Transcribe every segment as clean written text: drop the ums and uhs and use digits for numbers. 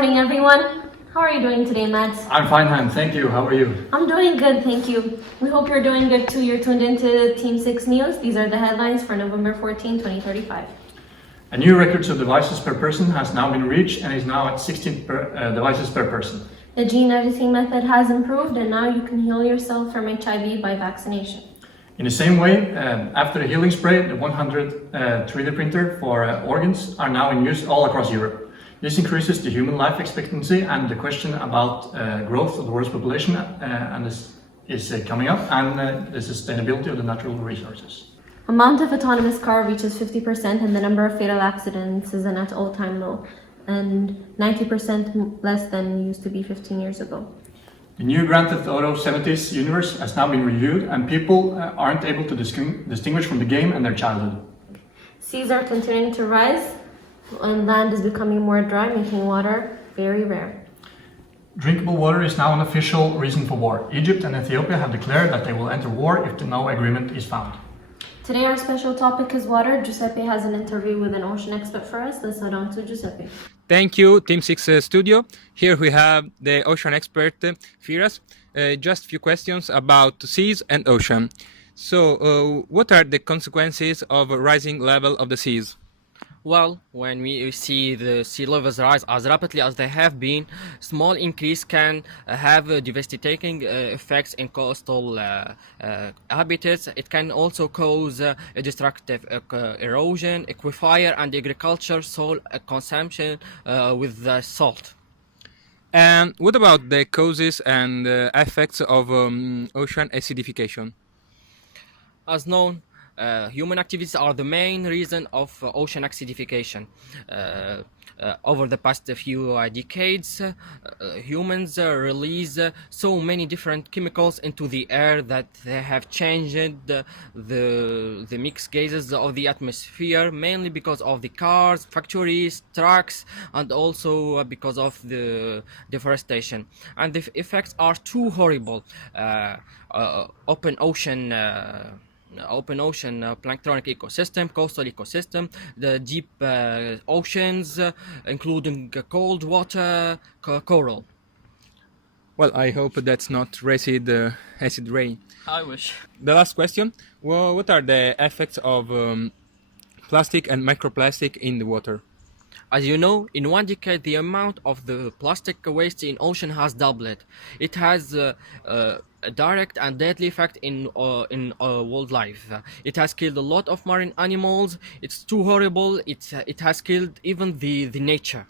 morning, everyone. How are you doing today, Matt? I'm fine, Han. Thank you. How are you? I'm doing good, thank you. We hope you're doing good too. You're tuned into Team 6 News. These are the headlines for November 14, 2035. A new record of devices per person has now been reached and is now at 16 devices per person. The gene editing method has improved, and now you can heal yourself from HIV by vaccination. In the same way, after the healing spray, the 100 3D printer for organs are now in use all across Europe. This increases the human life expectancy, and the question about growth of the world's population and this is coming up, and the sustainability of the natural resources. Amount of autonomous car reaches 50%, and the number of fatal accidents is at all-time low, and 90% less than used to be 15 years ago. The new Grand Theft Auto 70s universe has now been reviewed, and people aren't able to distinguish from the game and their childhood. Seas are continuing to rise, and land is becoming more dry, making water very rare. Drinkable water is now an official reason for war. Egypt and Ethiopia have declared that they will enter war if no agreement is found. Today our special topic is water. Giuseppe has an interview with an ocean expert for us. Let's head on to Giuseppe. Thank you, Team 6 Studio. Here we have the ocean expert, Firas. Just a few questions about seas and ocean. So, what are the consequences of a rising level of the seas? Well, when we see the sea levels rise as rapidly as they have been, small increase can have devastating effects in coastal habitats. It can also cause a destructive erosion, aquifer and agriculture soil consumption with salt. And what about the causes and effects of ocean acidification? As known, human activities are the main reason of ocean acidification. Over the past few decades, humans release so many different chemicals into the air that they have changed the mixed gases of the atmosphere, mainly because of the cars, factories, trucks, and also because of the deforestation. And the effects are too horrible. Open ocean planktonic ecosystem, coastal ecosystem, the deep oceans, including cold water, coral. Well, I hope that's not acid rain. I wish. The last question, well, what are the effects of plastic and microplastic in the water? As you know, in 1 decade, the amount of the plastic waste in ocean has doubled. It has a direct and deadly effect in wildlife. It has killed a lot of marine animals. It's too horrible. It has killed even the nature.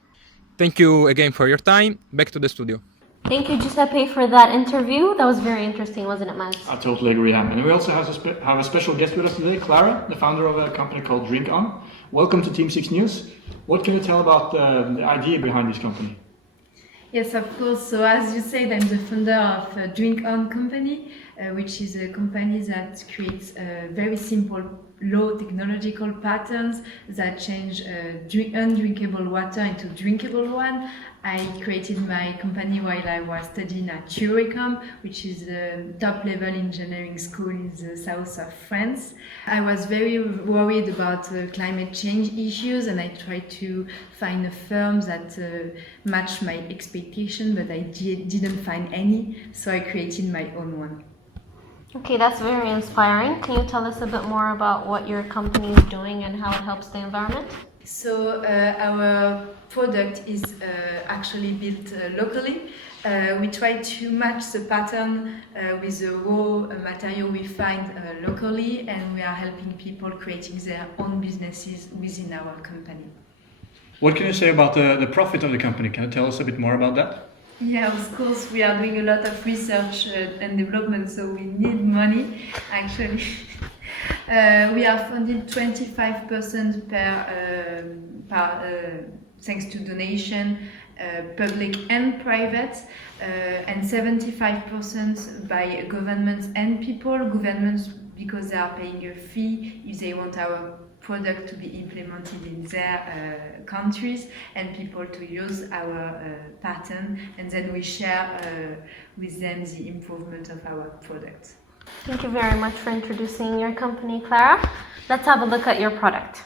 Thank you again for your time. Back to the studio. Thank you, Giuseppe, for that interview. That was very interesting, wasn't it, Matt? I totally agree, Han. And we also have a special guest with us today, Clara, the founder of a company called Drink On. Welcome to Team 6 News. What can you tell about the idea behind this company? Yes, of course. So as you said, I'm the founder of a Drink On company, which is a company that creates very simple, low technological patterns that change undrinkable water into drinkable one. I created my company while I was studying at Euricom, which is a top-level engineering school in the south of France. I was very worried about climate change issues, and I tried to find a firm that matched my expectation, but I didn't find any, so I created my own one. Okay, that's very inspiring. Can you tell us a bit more about what your company is doing and how it helps the environment? So our product is actually built locally. We try to match the pattern with the raw material we find locally, and we are helping people creating their own businesses within our company. What can you say about the profit of the company? Can you tell us a bit more about that? Yeah, of course, we are doing a lot of research and development, so we need money, actually. We are funded 25% thanks to donation, public and private, and 75% by governments and people. Governments because they are paying a fee if they want our product to be implemented in their countries, and people to use our pattern, and then we share with them the improvement of our product. Thank you very much for introducing your company, Clara. Let's have a look at your product.